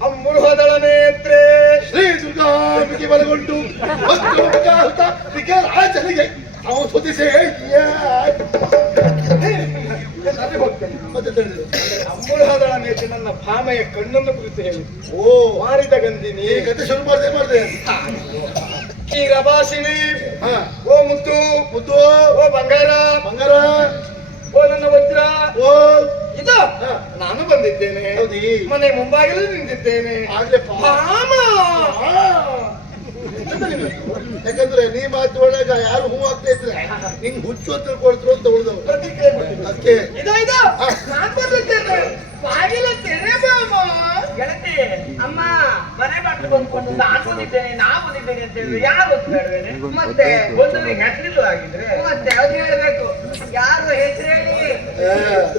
ಅಮ್ಮೃಹದಳ ನೇತ್ರೆ ಶ್ರೀ ದುರ್ಗಾಂಬಿಕೆ ಬಲಗೊಂಡು ಆಚರಣೆಗೆ ನಾವು ಸುದ್ದಿಸೇ ಮತ್ತೆ ತಿಳಿದು ಅಮ್ಮೃಹದಳ ನೇತ್ರೆ ನನ್ನ ಭಾಮೆಯ ಕಣ್ಣನ್ನು ಕುರಿತು ಹೇಳಿ. ಓ ಮಾರಿದ ಗಂಧಿನಿ ಈ ಕತೆ ಶುರು ಮಾಡಿದೆ ಈ ರಭಾಸಿಣಿ ಹಾ. ಓ ಮುತ್ತು ಮುದ್ದು, ಓ ಬಂಗಾರ ಬಂಗಾರ, ಓ ನನ್ನ ವಜ್ರ ಓ ಇದು ಹಾ. ನಾನು ಬಂದಿದ್ದೇನೆ. ಹೌದಿ? ಮನೆ ಮುಂಭಾಗಲೇ ನಿಂತಿದ್ದೇನೆ. ಆಗ್ಲೇ ಭಾಮ ಆ. ಯಾಕಂದ್ರೆ ನೀ ಮಾತು ಒಳಗ ಯಾರು ಹೂ ಆಗ್ತಾ ಇದ್ರೆ ನಿಂಗೆ ಹುಚ್ಚು ಅಂತ ತಿಳ್ಕೊಳ್ತರು ಅಂತ ಉಳಿದವು ಪ್ರತಿಕ್ರಿಯೆ ಕೊಟ್ಟಿದ್ದು. ಅದಕ್ಕೆ ಇದು ನಾನ್ ಬಂದಿದ್ದೇನೆ ಬಾಗಿಲ ತೆರೆ ಬಾಮ. ಗೆಳತಿ ಅಮ್ಮ ಮನೆ ಬಾಟ್ಲು ಬಂದ್ಕೊಂಡು ನಾನು ಬಂದಿದ್ದೇನೆ ನಾ ಬಂದಿದ್ದೇನೆ ಅಂತ ಹೇಳಿದ್ರೆ ಯಾರು ಗೊತ್ತಾಡ್ಬೇನೆ ಮತ್ತೆ ಒಂದರಿಗೆ ಹೆಸರಿಲ್ಲ ಆಗಿದ್ರೆ ಮತ್ತೆ ಅವ್ರು ಹೇಳ್ಬೇಕು ಯಾರು ಹೆಸರು ಹೇಳಿ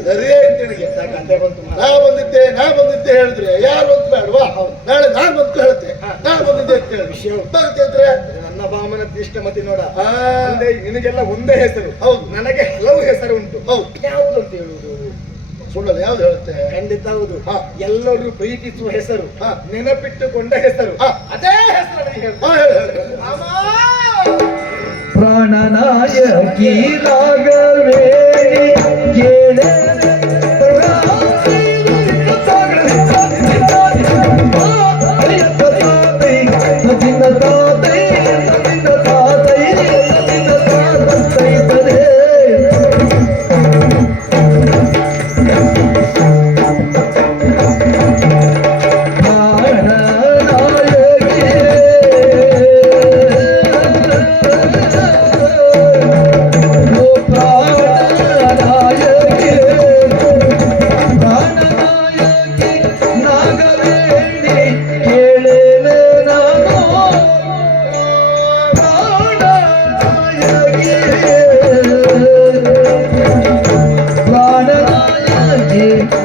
ಸರಿ ಆಯ್ತು ನಿನಗೆ. ಕತೆ ಬಂತು ನಾ ಬಂದಿದ್ದೆ ಹೇಳಿದ್ರೆ ಯಾರು ಅಂತ ಬೇಡವಾ? ನಾಳೆ ನಾನ್ ಬಂತು ಹೇಳ್ತೆ ನಾ ಬಂದಿದ್ದೆ ಅಂತ ಹೇಳಿ ವಿಷಯ ಬರ್ತಿದ್ರೆ ನನ್ನ ಭಾವನ ಇಷ್ಟ ಮತ್ತೆ ನೋಡ ಆ, ಒಂದೇ ನಿನಗೆಲ್ಲ ಒಂದೇ ಹೆಸರು, ಹೌದು. ನನಗೆ ಹಲವು ಹೆಸರು ಉಂಟು. ಹೌದು. ಯಾವುದು ಅಂತ ಹೇಳುವುದು? ಸುಳ್ಳಲ್ಲ ಯಾವ್ದು ಹೇಳುತ್ತೆ? ಖಂಡಿತ ಹೌದು. ಹಾ. ಎಲ್ಲರೂ ಪ್ರೀತಿಸುವ ಹೆಸರು, ಹಾ. ನೆನಪಿಟ್ಟುಕೊಂಡ ಹೆಸರು, ಹಾ. ಅದೇ ಹೆಸರು ಹಾ, ಹೇಳು. ಪ್ರಾಣನಾಯಕಿ ರಾಘವೇಣಿ ಕೇಳೆ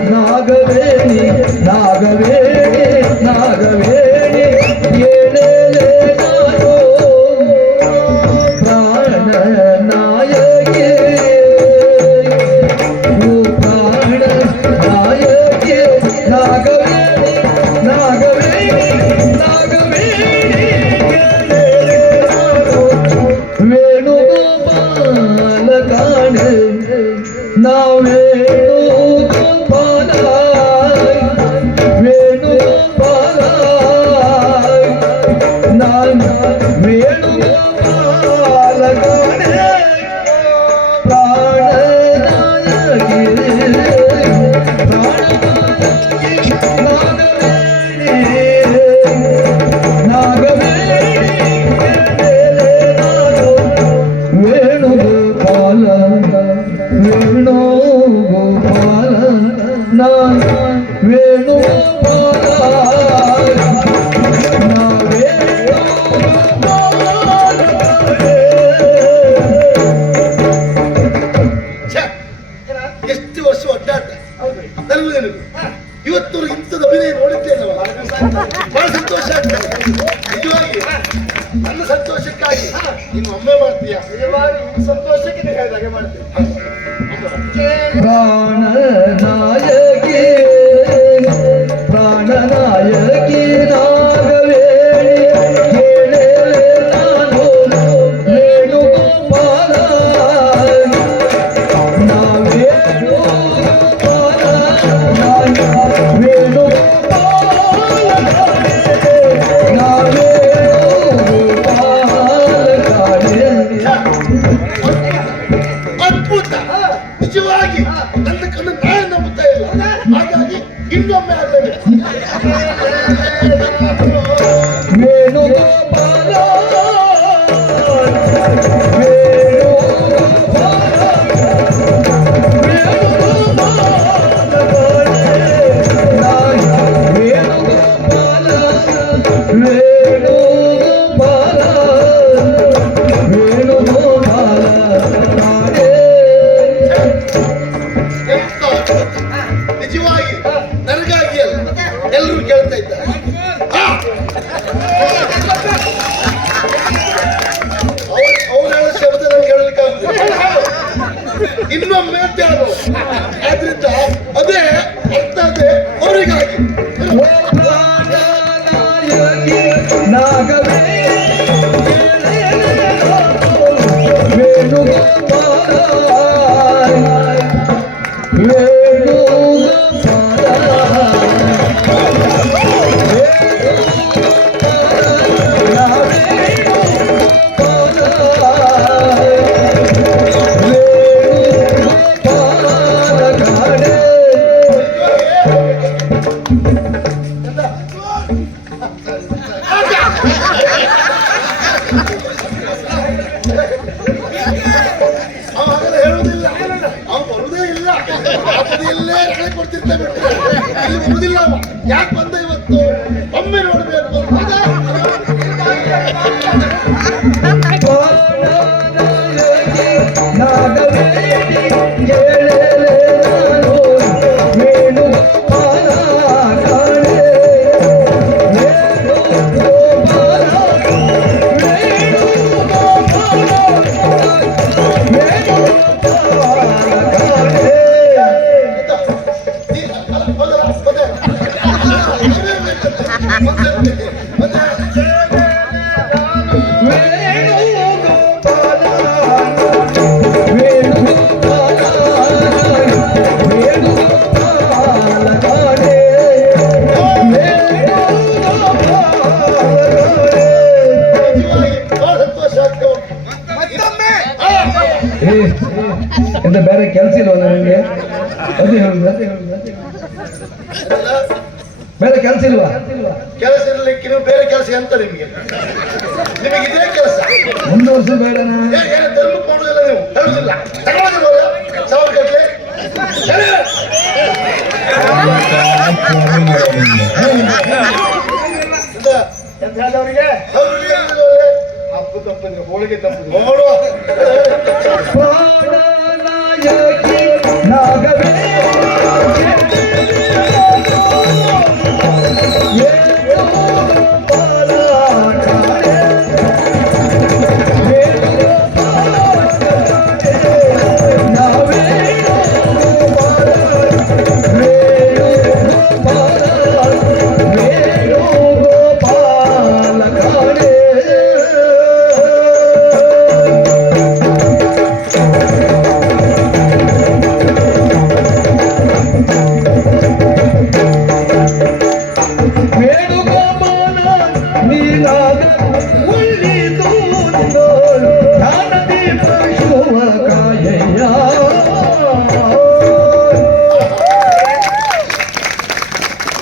ನಾಗವೇಣಿ ನಾಗವೇಣಿ ನಾಗವೇಣಿ ಏಳೇಲೆ ನಾನು ಪ್ರಾಣ ನಾಯಕಿ ಪ್ರಾಣ ನಾಯಕಿ ನಾಗವೇಣಿ ನಾಗವೇಣಿ ನಾಗವೇಣಿ ಏಳೇಲೆ ನಾನು ವೇಣುಗೋಪಾಲ ಕಾಣೆ ನಾವೇ ಎಷ್ಟು ವರ್ಷ ಒಡ್ಡಾಟ ನನಗೂ ಇವತ್ತು ಇಂಥದ್ದು ಅಭಿನಯ ನೋಡಿದ್ದೇನೆ ಬಹಳ ಸಂತೋಷ ಆಗ್ತದೆ ನಿಜವಾಗಿ. ನನ್ನ ಸಂತೋಷಕ್ಕಾಗಿ ನೀನು ಒಮ್ಮೆ ಮಾಡ್ತೀಯ. ನಿಜವಾಗಿ ಈ ಸಂತೋಷಕ್ಕೆ ನೀವು ಹೇಳಿದಾಗೆ ಮಾಡ್ತೀನಿ. ಪ್ರಾಣನಾಯಕಿ ಪ್ರಾಣನಾಯಕಿ ನಾಗವೇಣಿ ಕೇಳೇಲೆ ನಾನು ವೇಣುಗೋಪಾಲ ನಾವೇಣುಗೋಪಾಲ ವೇಣುಗೋಪಾಲ ನಾವೇಣುಗೋಪಾಲ ಅದ್ಭುತ. ನಿಜವಾಗಿ ನನ್ನ ಕಣ್ಣು ನಾನು ನಂಬುತ್ತಾ ಇಲ್ಲ. ಹಾಗಾಗಿ ಇನ್ನೊಮ್ಮೆ ಆಗಬೇಕು. ವೇಣುಗೋಪಾಲ ಎಂತ ಅದ್ಭುತ. ನಿಜವಾಗಿ ನನಗಾಗಿ ಅಲ್ಲ ಎಲ್ಲರೂ ಕೇಳ್ತಾ ಇದ್ದಾರೆ. ಅವ್ರು ಹೇಳೋ ಶಬ್ದ ನಾನು ಕೇಳಲಿಕ್ಕಾಗ್ತದೆ. ಇನ್ನೊಮ್ಮೆ ಅಂತ ಹೇಳ್ಬೋದು. ಆದ್ರಿಂದ ಅದೇ ಅರ್ಥ ಅದೇ ಅವರಿಗಾಗಿ. ಅದು ಎಲ್ಲೇ ಕಳೆ ಕೊಡ್ತಿರ್ತಾ ಬಿಟ್ರೆ ಇಲ್ಲಿ ಬರುದಿಲ್ಲ ಅವ. ಯಾಕೆ ಬಂದ ಇವತ್ತು ಒಮ್ಮೆ ನೋಡ್ಬೇಕು ಅಂತ. ಎಂತ ಬೇರೆ ಕೆಲಸ ಇಲ್ವ ನನಗೆ? ಅದೇ ಹೇಳುದು ಬೇರೆ ಕೆಲಸ ಇಲ್ವಾ? ಕೆಲಸ ಇರ್ಲಿಕ್ಕೆ ನೀವು ಬೇರೆ ಕೆಲಸ ಎಂತ ನಿಮಗೆ ಇದೇ ಕೆಲಸ. ಒಂದು ವರ್ಷ ಬೇಡನಾ? ಧರ್ಮ ಮಾಡುದಿಲ್ಲ ನೀವು ಹೇಳುದಿಲ್ಲ ತಗೊಳ್ಳೋದಿಲ್ಲ ಸಾವಿರ ಗಟ್ಟಲೆ ಎಂತ ಹೇಳಿದವರಿಗೆ ಅವ್ರಿಗೆ ಹಬ್ಬ ತಪ್ಪಂದ್ರೆ ಹೋಳಿಗೆ ತಪ್ಪದು. ನೋಡುವ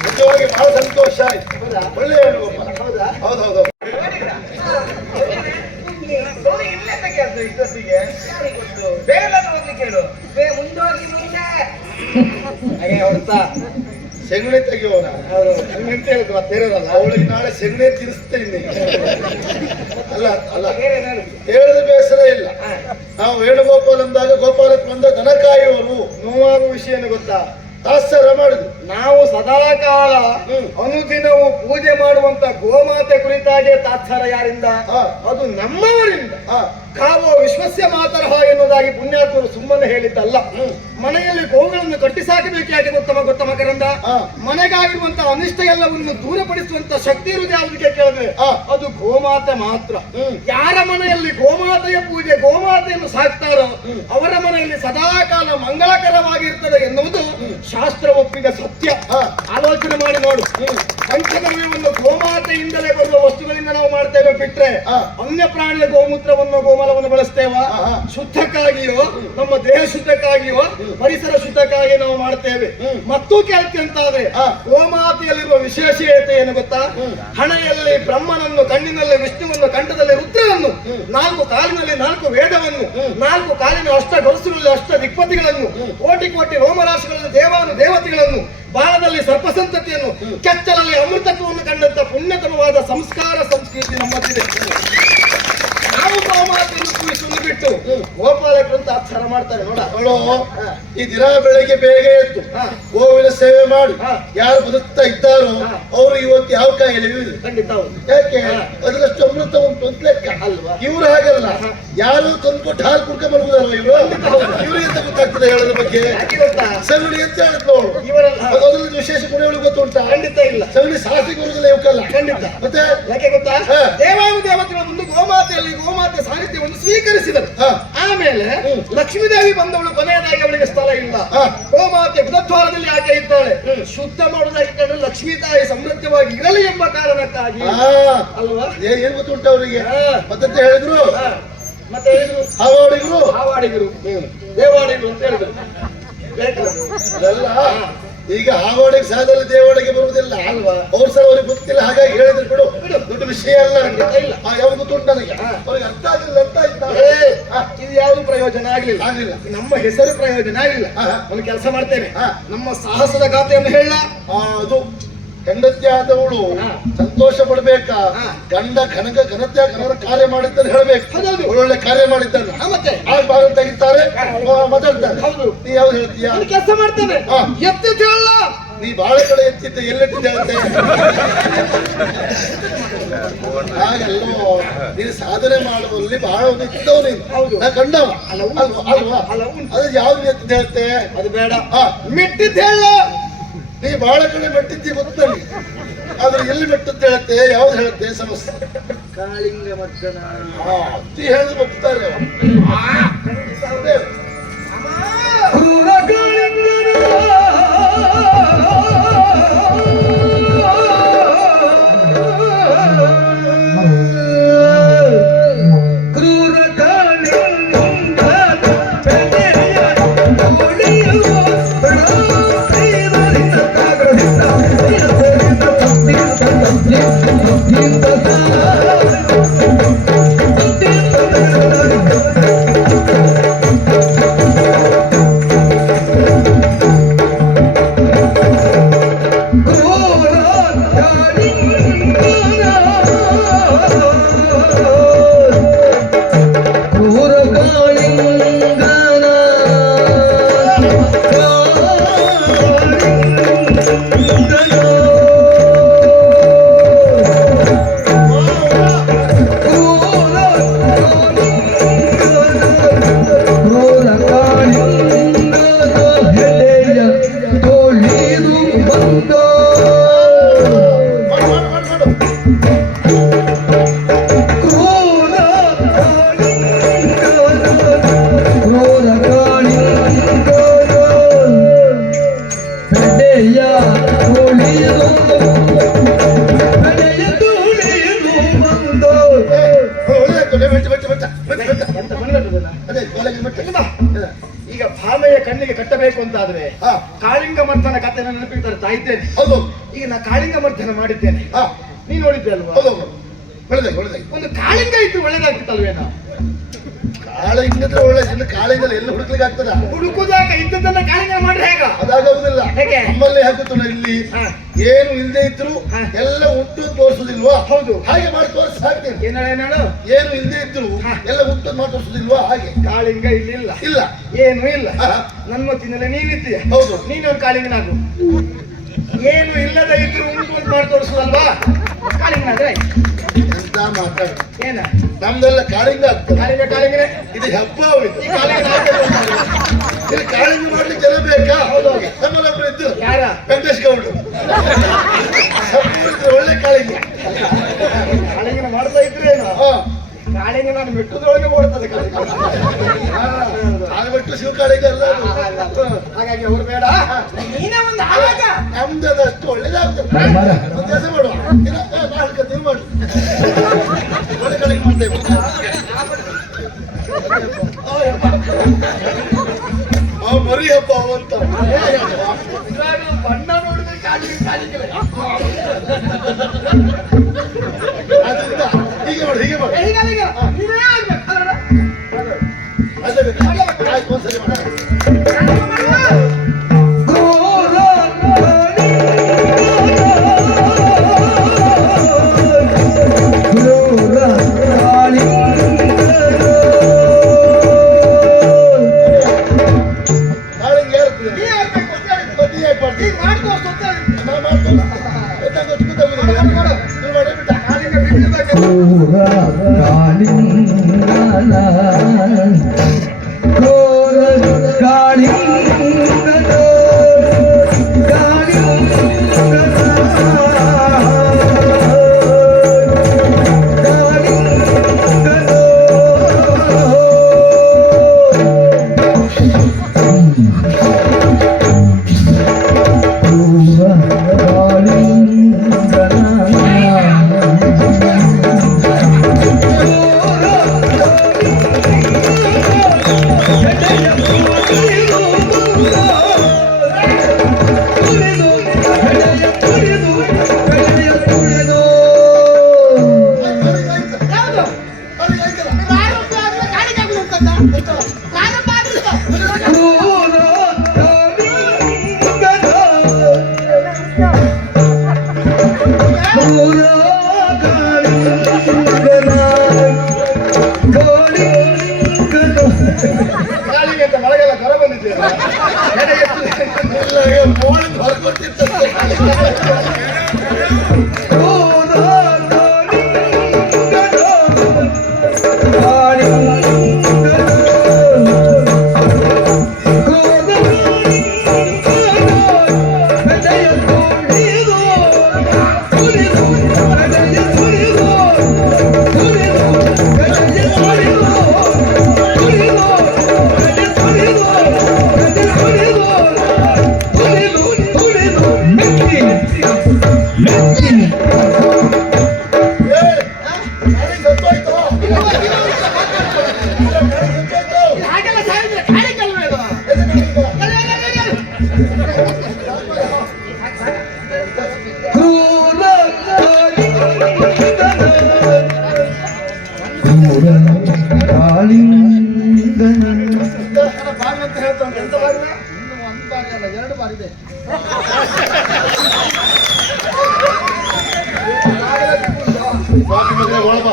ನಿಜವಾಗಿ ಬಹಳ ಸಂತೋಷ ಆಯ್ತು. ಒಳ್ಳೆ ಹೌದೌದು. ನೋಡಿ ಇಲ್ಲೆಂತ ಕೆಲಸ ಇದ್ದೊತ್ತಿಗೆ ಬೇಗ ಹೋಗ್ಲಿಕ್ಕೆ ಹೇಳು. ಮುಂದೋಗಿ ಮುಂದೆ ಹಾಗೆ ಹೊಡ್ತಾ ಸೆಗಣಿ ತೆಗಿಯೋಣ. ಹಂಗಂತ ಹೇಳಿದ್ರು ಮತ್ತೆ ಬೇರೆಯಲ್ಲ. ಅವಳಿಗೆ ನಾಳೆ ಸೆಗಣಿ ತಿನ್ನಿಸ್ತೇನೆ. ಅಲ್ಲ ಅಲ್ಲ ಬೇರೆ ಏನಾದ್ರು ಹೇಳಿದ ಬೇಸರ ಇಲ್ಲ. ನಾವು ವೇಣುಗೋಪಾಲ್ ಅಂದಾಗ ಗೋಪಾಲಕ್ಕೆ ಬಂದ ದನ ಕಾಯುವರು ನೋವಾಗುವ ವಿಷಯ ಏನು ಗೊತ್ತಾ? ತಾತ್ಸಾರ ಮಾಡುದು. ನಾವು ಸದಾಕಾಲ ಅನುದಿನವೂ ಪೂಜೆ ಮಾಡುವಂತ ಗೋಮಾತೆ ಕುರಿತಾಗಿ ತಾತ್ಸಾರ ಯಾರಿಂದ? ಹಾ. ಅದು ನಮ್ಮವರಿಂದ. ಹಾ ಕಾವೋ ವಿಶ್ವಸ್ಯ ಮಾತರಹ ಎನ್ನುವುದಾಗಿ ಪುಣ್ಯಾತ್ಮರು ಸುಮ್ಮನೆ ಹೇಳಿದ್ದಲ್ಲ. ಮನೆಯಲ್ಲಿ ಗೋವುಗಳನ್ನು ಕಟ್ಟಿ ಸಾಕಬೇಕಾಗಿ ಗೊತ್ತ ಮಕರಂದ. ಹಾ. ಮನೆಗಾಗಿರುವಂತಹ ಅನಿಷ್ಟ ಎಲ್ಲವನ್ನು ದೂರಪಡಿಸುವಂತ ಶಕ್ತಿ ಇರುವುದು ಯಾವುದಕ್ಕೆ ಕೇಳಿದ್ರೆ ಅದು ಗೋಮಾತೆ ಮಾತ್ರ. ಯಾರ ಮನೆಯಲ್ಲಿ ಗೋಮಾತೆಯ ಪೂಜೆ ಗೋಮಾತೆಯನ್ನು ಸಾಕ್ತಾರೋ ಅವರ ಮನೆಯಲ್ಲಿ ಸದಾಕಾಲ ಮಂಗಳಕರವಾಗಿರ್ತದೆ ಎನ್ನುವುದು ಶಾಸ್ತ್ರ ಒಪ್ಪಿದ ಸತ್ಯ. ಆಲೋಚನೆ ಮಾಡಿ ನೋಡು. ಪಂಚಗವ್ಯವನ್ನು ಗೋಮಾತೆಯಿಂದಲೇ ಬರುವ ವಸ್ತುಗಳಿಂದ ನಾವು ಮಾಡ್ತೇವೆ ಬಿಟ್ರೆ ಅನ್ಯ ಪ್ರಾಣಿಯ ಗೋಮೂತ್ರವನ್ನು ಗೋಮಲವನ್ನು ಬಳಸ್ತೇವ? ಶುದ್ಧಕ್ಕಾಗಿಯೋ ನಮ್ಮ ದೇಹ ಶುದ್ಧಕ್ಕಾಗಿಯೋ ಪರಿಸರ ಶುದ್ಧಕ್ಕಾಗಿ ನಾವು ಮಾಡ್ತೇವೆ. ಮತ್ತು ಕೇಳ್ತಿ ಅಂತಾದ್ರೆ ಗೋಮಾತೆಯಲ್ಲಿರುವ ವಿಶೇಷತೆ ಏನು ಗೊತ್ತಾ? ಹಣೆಯಲ್ಲಿ ಬ್ರಹ್ಮನನ್ನು, ಕಣ್ಣಿನಲ್ಲಿ ವಿಷ್ಣುವನ್ನು, ಕಂಠದಲ್ಲಿ ರುದ್ರನನ್ನು, ನಾಲ್ಕು ಕಾಲಿನಲ್ಲಿ ನಾಲ್ಕು ವೇದವನ್ನು, ನಾಲ್ಕು ಕಾಲಿನ ಅಷ್ಟ ಗೊರಸುಗಳಲ್ಲಿ ಅಷ್ಟ ದಿಕ್ಪತಿಗಳನ್ನು, ಕೋಟಿ ಕೋಟಿ ರೋಮರಾಶಿಗಳಲ್ಲಿ ದೇವಾನು ದೇವತೆಗಳನ್ನು, ಬಾಳದಲ್ಲಿ ಸರ್ಪಸಂತತಿಯನ್ನು, ಕೆಚ್ಚಲಲ್ಲಿ ಅಮೃತತ್ವವನ್ನು ಕಂಡಂತ ಪುಣ್ಯತಮವಾದ ಸಂಸ್ಕಾರ ಸಂಸ್ಕೃತಿ ನಮ್ಮಲ್ಲಿದೆ. ನಾವು ಗೋಮಾತೆಯನ್ನು ಕೂರಿಸುವುದು ಬಿಟ್ಟು ಗೋಪಾಲಕರು ತಾತ್ಸಾರ ಮಾಡ್ತಾರೆ ನೋಡು. ಈ ದಿನ ಬೆಳಿಗ್ಗೆ ಬೇಗ ಎದ್ದು ಗೋವಿನ ಸೇವೆ ಮಾಡಿ ಯಾರು ಬದುಕ್ತಾ ಇದ್ದಾರೋ ಅವರು ಇವತ್ತು ಯಾವ ಕಾಯಿಲೆ ಖಂಡಿತ ಯಾಕೆ ಅದರಷ್ಟು ಅಮೃತ ಉಂಟು ಅಂತ ಲೆಕ್ಕ ಅಲ್ವಾ? ಇವ್ರು ಹಾಗಲ್ಲ, ಯಾರು ತಂದ್ಕೊಟ್ಟು ಹಾಲು ಕುಡ್ಕೊಂಡ್ ಬರ್ಬೋದಲ್ವ ಇವ್ರು? ಇವ್ರಿಗೆ ಎಂತ ಗೊತ್ತಾಗ್ತದೆ ಹೇಳೋದ್ರ ಬಗ್ಗೆ? ಸಗಣಿ ಅಂತ ಹೇಳಿದ್ ನೋಡು. ಅದರಲ್ಲಿ ವಿಶೇಷ ಗುಣಗಳು ಗೊತ್ತುಂಟಾ? ಖಂಡಿತ ಇಲ್ಲ. ಸಗಣಿ ಸಾಸಿ ಬರುದಿಲ್ಲ ಇವಕ್ಕಲ್ಲ. ಖಂಡಿತ. ಮತ್ತೆ ಯಾಕೆ ಗೊತ್ತಾ? ದೇವಾನು ದೇವತೆಗಳ ಮುಂದೆ ಗೋಮಾತೆಯಲ್ಲಿ ಗೋಮಾತೆ ಸಾನ್ನಿಧ್ಯವನ್ನು ಸ್ವೀಕರಿಸಿದರು. ಆಮೇಲೆ ಲಕ್ಷ್ಮೀದೇವಿ ಬಂದವಳು ಕೊನೆಯದಾಗಿ ಅವಳಿಗೆ ಸ್ಥಳ ಇಲ್ಲ. ಗೋಮಾತೆ ಬುಧದ್ವಾರದಲ್ಲಿ ಆಕೆ ಇದ್ದಾಳೆ. ಶುದ್ಧ ಮಾಡುವುದಾಗಿ ಕಂಡು ಲಕ್ಷ್ಮೀ ತಾಯಿ ಸಮೃದ್ಧವಾಗಿ ಇರಲಿ ಎಂಬ ಕಾರಣಕ್ಕಾಗಿ ಅಲ್ವಾ? ಏನ್ ಗೊತ್ತುಂಟು ಅವರಿಗೆ? ಮತ್ತೆ ಹೇಳಿದ್ರು ಮತ್ತೆ ಹೇಳಿದ್ರು ಹಾವಾಡಿಗರು ಹಾವಾಡಿಗರು ದೇವಾಡಿಗರು ಅಂತ ಹೇಳಿದ್ರು. ಅದೆಲ್ಲ ಈಗ ಆವಾಡಿಗೆ ಸಾಧಲ್ಲಿ ದೇವಾಡಿಗೆ ಬರುವುದಿಲ್ಲ ಅಲ್ವಾ? ಅವ್ರ ಸಲ ಅವ್ರಿಗೆ ಗೊತ್ತಿಲ್ಲ, ಹಾಗಾಗಿ ಹೇಳಿದ್ರು ಬಿಡು, ದೊಡ್ಡ ವಿಷಯ ಅಲ್ಲ. ಯಾವಾಗ ಗೊತ್ತುಂಟು ನನಗೆ, ಅವ್ರಿಗೆ ಅರ್ಥ ಆಗಿಲ್ಲ, ಅರ್ಥ ಆಯ್ತಾ? ಇದು ಯಾವ್ದು ಪ್ರಯೋಜನ ಆಗ್ಲಿಲ್ಲ, ಆಗ್ಲಿಲ್ಲ. ನಮ್ಮ ಹೆಸರು ಪ್ರಯೋಜನ ಆಗಿಲ್ಲ. ಒಂದು ಕೆಲಸ ಮಾಡ್ತೇನೆ, ನಮ್ಮ ಸಾಹಸದ ಗಾಥೆಯನ್ನು ಹೇಳ. ಅದು ಹೆಂಡತಿ ಆದವಳು ಸಂತೋಷ ಪಡ್ಬೇಕಾ, ಗಂಡ ಘನತೆ ಕಾರ್ಯ ಮಾಡಿದ್ದಾನೆ ಹೇಳ್ಬೇಕು. ಒಳ್ಳೊಳ್ಳೆ ಕಾರ್ಯ ಮಾಡಿದ್ದಾನೆ, ಮತ್ತೆ ಆಗ ಬಾಗಿಲು ತೆಗಿತಾರೆ, ಮಾತಾಡ್ತಾರೆ. ಹೌದು, ನೀ ಯಾವ್ದು ಹೇಳ್ತೀಯ? ಕೆಲಸ ಮಾಡ್ತೇನೆ, ಎತ್ತಿದ್ದು ಹೇಳ. ನೀ ಬಾಳೆ ಕಡೆ ಎತ್ತಿದ್ದೆ, ಎಲ್ಲೆತ್ತಿದ್ದೆ ಹೇಳ್ತೆ. ಹಾಗಲ್ಲೋ, ನೀನು ಸಾಧನೆ ಮಾಡುವಲ್ಲಿ ಬಹಳ ಒಂದು ಇದ್ದವ್ ನೀನು. ಹೌದು, ನಾ ಕಂಡವ ಅಲ್ವಾ? ಅದು ಯಾವ್ದು ಎತ್ತಿದ್ದೆ ಹೇಳ್ತೆ? ಅದು ಬೇಡ, ಮೆಟ್ಟಿದ್ದು ಹೇಳ. ನೀ ಬಹಳ ಕಡೆ ಮೆಟ್ಟಿದ್ದಿ ಗೊತ್ತ, ಆದ್ರೆ ಎಲ್ಲಿ ಮೆಟ್ಟದ್ದು ಹೇಳುತ್ತೆ, ಯಾವ್ದು ಹೇಳುತ್ತೆ ಸಮಸ್ಯೆ? ಕಾಳಿಂಗ ಮರ್ದನ. ಅತ್ತಿ ಹೇಳಿದ್ರು ಗೊತ್ತಾರೆ. ಈಗ ಭಾಮೆಯ ಕಣ್ಣಿಗೆ ಕಟ್ಟಬೇಕು ಅಂತಾದ್ರೆ ಕಾಳಿಂಗ ಮರ್ದನ ಕಥೆ ನೆನಪಿಗೆ ತರ್ತಾ ಇದ್ದೇನೆ. ಈಗ ನಾ ಕಾಳಿಂಗ ಮರ್ದನ ಮಾಡಿದ್ದೇನೆ, ನೀನ್ ನೋಡಿದ್ದೆ ಅಲ್ವಾ? ಒಂದು ಕಾಳಿಂಗ ಇತ್ತು ಒಳ್ಳೇದಾಗ್ತಿತ್ತಲ್ವೇನೋ? ಕಾಳಿಂಗದ್ರೆ ಒಳ್ಳೆ, ಕಾಳಿಂಗಲ್ಲಿ ಎಲ್ಲ ಹುಡುಕ್ಲಿಕ್ಕೆ ಆಗ್ತದ? ಹುಡುಕುದಾಗ ಇದ್ದದನ್ನ ಕಾಳಿಂಗ ಮಾಡ್ರೆ ಹೇಗ? ಅದಾಗುವುದಿಲ್ಲ. ಹೇಗೆ? ನಮ್ಮಲ್ಲಿ ಹಾಕುತ್ತ ಇಲ್ಲಿ ಏನು ಇಲ್ಲದೆ ಇದ್ರು ಎಲ್ಲ ಉಂಟು ತೋರಿಸುದಿಲ್ವಾ? ಹೌದು, ಹಾಗೆ ಮಾಡಿ ತೋರಿಸಿ ಹಾಕ್ತೇನೆ. ಏನಾಳು ಏನು ಇಲ್ಲದೆ ಇದ್ರು ಎಲ್ಲ ಉಂಟು ಮಾಡಿ ತೋರಿಸುದಿಲ್ವಾ? ಹಾಗೆ ಕಾಳಿಂಗ ಇಲ್ಲಿಲ್ಲ, ಇಲ್ಲ, ಏನು ಇಲ್ಲ. ನನ್ನ ಮತ್ತಿನಲ್ಲಿ ನೀನಿದ್ದೀಯ, ಹೌದು, ನೀನೊಂದು ಕಾಳಿಂಗನಾಗು. ಏನು ಇಲ್ಲದ ಇದ್ರು ಉಂಟು ಅಂತ ಮಾಡಿ ತೋರಿಸುದಲ್ವಾ? ಕಾಳಿಂಗನಾದ್ರೆ ಎಂತ ಮಾತಾಡ, ಏನ ನಮ್ದೆಲ್ಲ ಕಾಳಿಂಗ ಆಗ್ತದೆ. ಕಾಳಿಂಗನೇ ಇದು ಹಬ್ಬ. ಇಲ್ಲಿ ಕಾಳಿಂಗ ಮಾಡ್ಲಿಕ್ಕೆ ಜನ ಬೇಕಾ? ನಮ್ಮಲ್ಲೊಬ್ರು ಇದ್ರು, ಯಾರ? ವೆಂಕಟೇಶ್ ಗೌಡ್ರು. ಒಳ್ಳೆ ಕಾಳಿಂಗ. ಕಾಳಿಂಗನ ಮಾಡ್ತಾ ಇದ್ರೇನು? ಕಾಳಿಂಗ ನಾನು ಮೆಟ್ಟುದ್ರೊಳಗೆ ಓಡ್ತದೆ ಕಾಳಿಂಗ. ಬಿಟ್ಟು ಶಿವ ಕಾಳಿಂಗ ಅಲ್ಲ. ಹಾಗಾಗಿ ಅವ್ರು ಬೇಡ, ನೀನೇ ಒಂದು ಆವಾಗ ನಮ್ದು ಅಷ್ಟು ಒಳ್ಳೇದಾಗ್ತದೆ. ಒಂದು ಕೆಲಸ ಮಾಡುವ, ನಾಲ್ಕು ನೀವು ಮಾಡು, ಒಳ್ಳೆ ಕಾಳಿಂಗ ಮಾಡ್ತೇವೆ. ಮರಿ ಹಬ್ಬ ಅಂತ ಬಣ್ಣ ನೋಡಿದ್ರೆ ಕಾಳಿಂಗ. ಅದರಿಂದ ಹೀಗೆ ಮಾಡು, ಹೀಗೆ ಮಾಡು. ಆಯ್ತು, ಒಂದ್ಸರಿ ಮಾಡ. ಮೋಳಿಂದ ಹೊರಗೊಟ್ಟಿತ್ತು ಹಾಗೆಲ್ಲ ಸಾಯಿದ್ರೆ ಕಾಣಿಕಲ್ವೇ ಇದು? ಬಾರಿ ಅಂತ ಹೇಳ್ತಾ ಉಂಟು. ಎಂತ ಬಾರಿನ? ಇನ್ನು ಒಂದು ಬಾರಿ ಅಲ್ಲ, 2 ಬಾರಿ ಇದೆ. ಸ್ವಾಮಿ ಮಗನೇ ಒಳಬ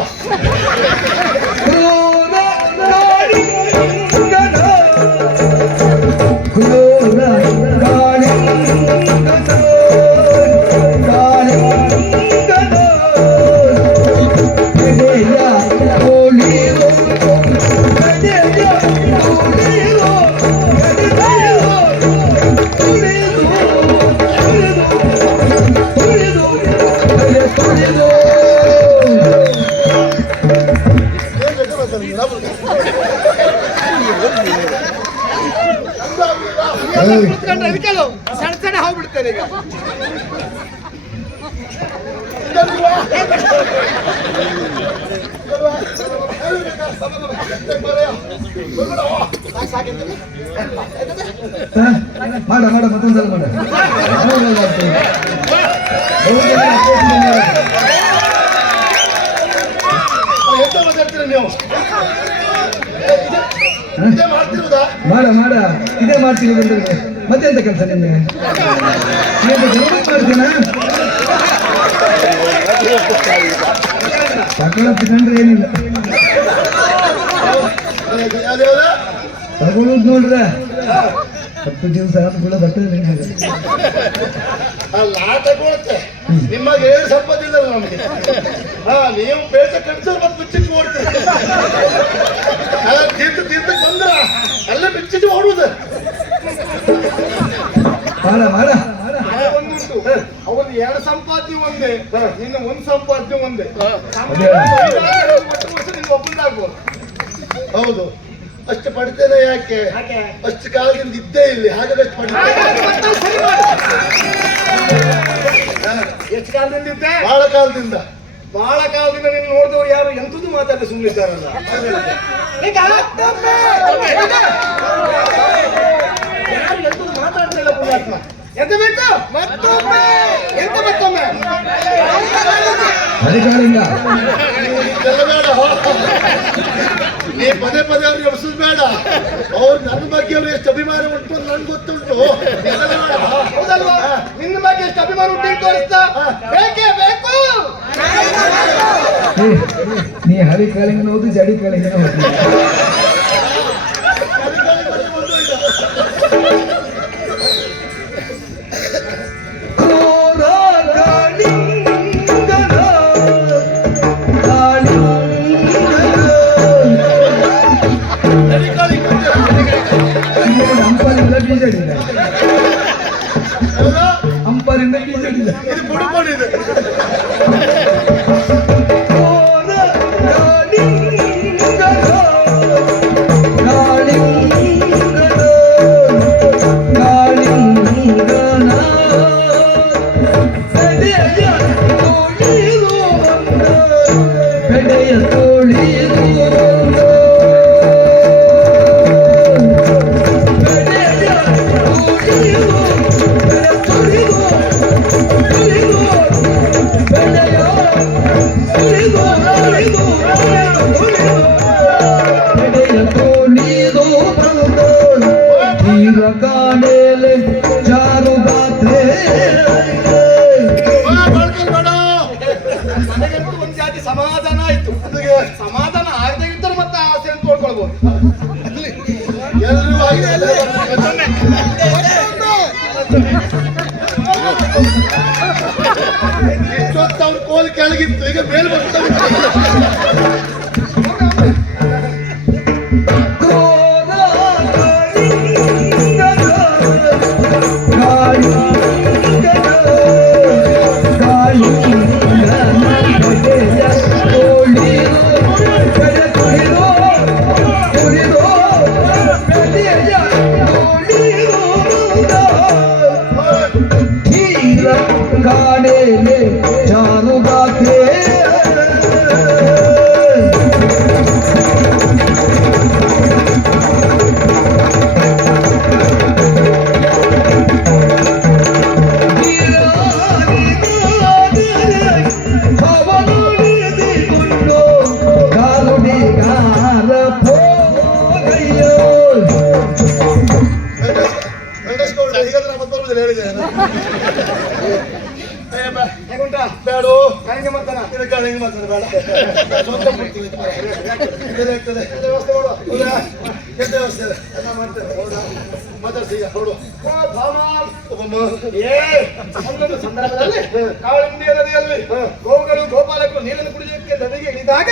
ಕುತ್ಕೊಂಡ್ರೆ ಅದಕ್ಕೆಲ್ಲ ಸಣ್ಣ ಸಣ್ಣ ಹೋಗ್ಬಿಡ್ತಾರೆ ಈಗ. ಮಾಡ ಮಾಡ ಮತ್ತೊಂದ್ಸಲ ಮಾಡ ಎಂತ ಮಾತಾಡ್ತೀರ ನೀವು? ಇದೇ ಮಾಡ್ತಿರುವುದಾ? ಮಾಡ ಮಾಡ ಇದೇ ಮಾಡ್ತೀವಿ ಬಂದ್ರೆ ಮತ್ತೆಂತ ಕೆಲಸ ನಿಮ್ಗೆ ಮಾಡ್ತೀನ ತಗೊಳತ್ಕೊಂಡ್ರೆ ಏನಿಲ್ಲ ಯಾವ್ದ್ಯಾವ್ದು? ತಗೊಳ್ಳೋದು ನೋಡ್ರೆ 10 ದಿವಸ ಆದ್ಮೇಲೆ ಬರ್ತದೆ ಅಲ್ಲ ತಗೊಳುತ್ತೆ ನಿಮಗೆ 7 ಸಂಪತ್ತಿಲ್ಲ ನಮಗೆ. ನೀವು ಬೇಸ ಕಟ್ಸೋರು ಮತ್ತೆ ಬಿಚ್ಚಿಟ್ಟು ಓಡ್ತೀರಿ. ತೀರ್ಥಕ್ಕೆ ಬಂದ್ರ ಅಲ್ಲೇ ಬಿಚ್ಚಿಟ್ಟು ಓಡುವುದು. ಮಾಡ ಮಾಡ ಒಂದುಂಟು ಅವ್ರದ್ದು 2 ಸಂಪಾದ್ಯ ಒಂದೇ, ನಿನ್ನ 1 ಸಂಪಾದ್ಯ ಒಂದೇ. ಒಟ್ಟು ವರ್ಷ ನಿಮ್ಗೆ ಒಬ್ಬಂದಾಗ್ಬೋದು. ಹೌದು, ಅಷ್ಟು ಪಡಿತೇನೆ ಯಾಕೆ? ಅಷ್ಟು ಕಾಲದಿಂದ ಇದ್ದೇ ಇಲ್ಲಿ, ಹಾಗಾಗಿ ಅಷ್ಟು ಪಡಿತೇನೆ. ಎಷ್ಟು ಕಾಲದಿಂದ ಇದ್ದೆ? ಬಹಳ ಕಾಲದಿಂದ. ಬಹಳ ಕಾಲದಿಂದ ನೀನು ನೋಡಿದವ್ರು ಯಾರು ಎಂತದ್ದು ಮಾತಾಡಿ ಸುಮ್ಮನಿದ್ದಾರಲ್ಲ. ಯಾರು ಎಂತದ್ದು ಮಾತಾಡ್ತಿಲ್ಲ ಪುಣ್ಯಾತ್ಮ. ಎಂತ ಬೇಕು? ಮತ್ತೊಮ್ಮೆ. ಎಂತ ಮತ್ತೊಮ್ಮೆ? ಅಧಿಕಾರಿಂದ ಇದೆಲ್ಲ ಬೇಡ. ನೀ ಪದೇ ಪದೇ ಅವ್ರಿಗೆ ಎಬ್ಸೋದು ಬೇಡ. ಅವ್ರು ನನ್ನ ಬಗ್ಗೆ ಅವ್ರು ಎಷ್ಟು ಅಭಿಮಾನ ಉಂಟು ಅಂತ ನನ್ಗೆ ಗೊತ್ತುಂಟು. ಇದೆಲ್ಲ ಬೇಡ. ಹೌದಲ್ವಾ? ನಿನ್ನ ಬಗ್ಗೆ ಎಷ್ಟು ಅಭಿಮಾನ ಉಂಟು ಅಂತ ತೋರಿಸ್ತಾ? ಬೇಕೇ ಬೇಕು. ನೀ ಹಳಿ ಕಾಲಿಂಗನ ಹೋಗಿ ಜಡಿ ಕಾಲಿಂಗನ ಹೋಗಿ ಅಂಪಾರಿಂದ ಬೀಜಡಿಲ್ಲ ಅಂಪಾರಿಂದ ಬೀಜಡಿಲ್ಲ ಇದು ಪುಡುಪಡಿದೆ. ನನಗಂತೂ ಒಂದ್ ಜಾತಿ ಸಮಾಧಾನ ಆಯ್ತು. ಸಮಾಧಾನ ಆಗದಿದ್ದರೆ ಮತ್ತೆ ಆಸೆ ಅಂತ ತೋಡ್ಕೊಳ್ಬಹುದು. ಎಲ್ಲರೂ ಆಗಿದೆ. ಇಷ್ಟೊತ್ತು ಅವ್ರ ಕೋಲ್ ಕೆಳಗಿತ್ತು, ಈಗ ಮೇಲ್ ಬರ್ತಾ ಉಂಟು. ಬೇಡ ನನಗೆ ಮತ್ತನ ಹೆಂಗ್ ಮಾತಾಡ ಬೇಡ ಸ್ವಂತ ಮಾಡ್ತೀವಿ. ಇದಾಗ್ತದೆ. ವ್ಯವಸ್ಥೆ ಮಾಡುವ. ಹೌದಾ? ಎಂತ ವ್ಯವಸ್ಥೆ ಇದೆ? ಎಲ್ಲ ಮಾಡ್ತೇವೆ. ಹೌದಾ? ಮಾತಾಡ್ಸಿ ಈಗ ಹೊರಡು. ಒಂದೊಂದು ಸಂದರ್ಭದಲ್ಲಿ ಕಾಳಿಂದಿಯ ನದಿಯಲ್ಲಿ ಗೋವುಗಳು ಗೋಪಾಲಕರು ನೀರನ್ನು ಕುಡಿಯೋಕೆ ನದಿಗೆ ಇಳಿದಾಗ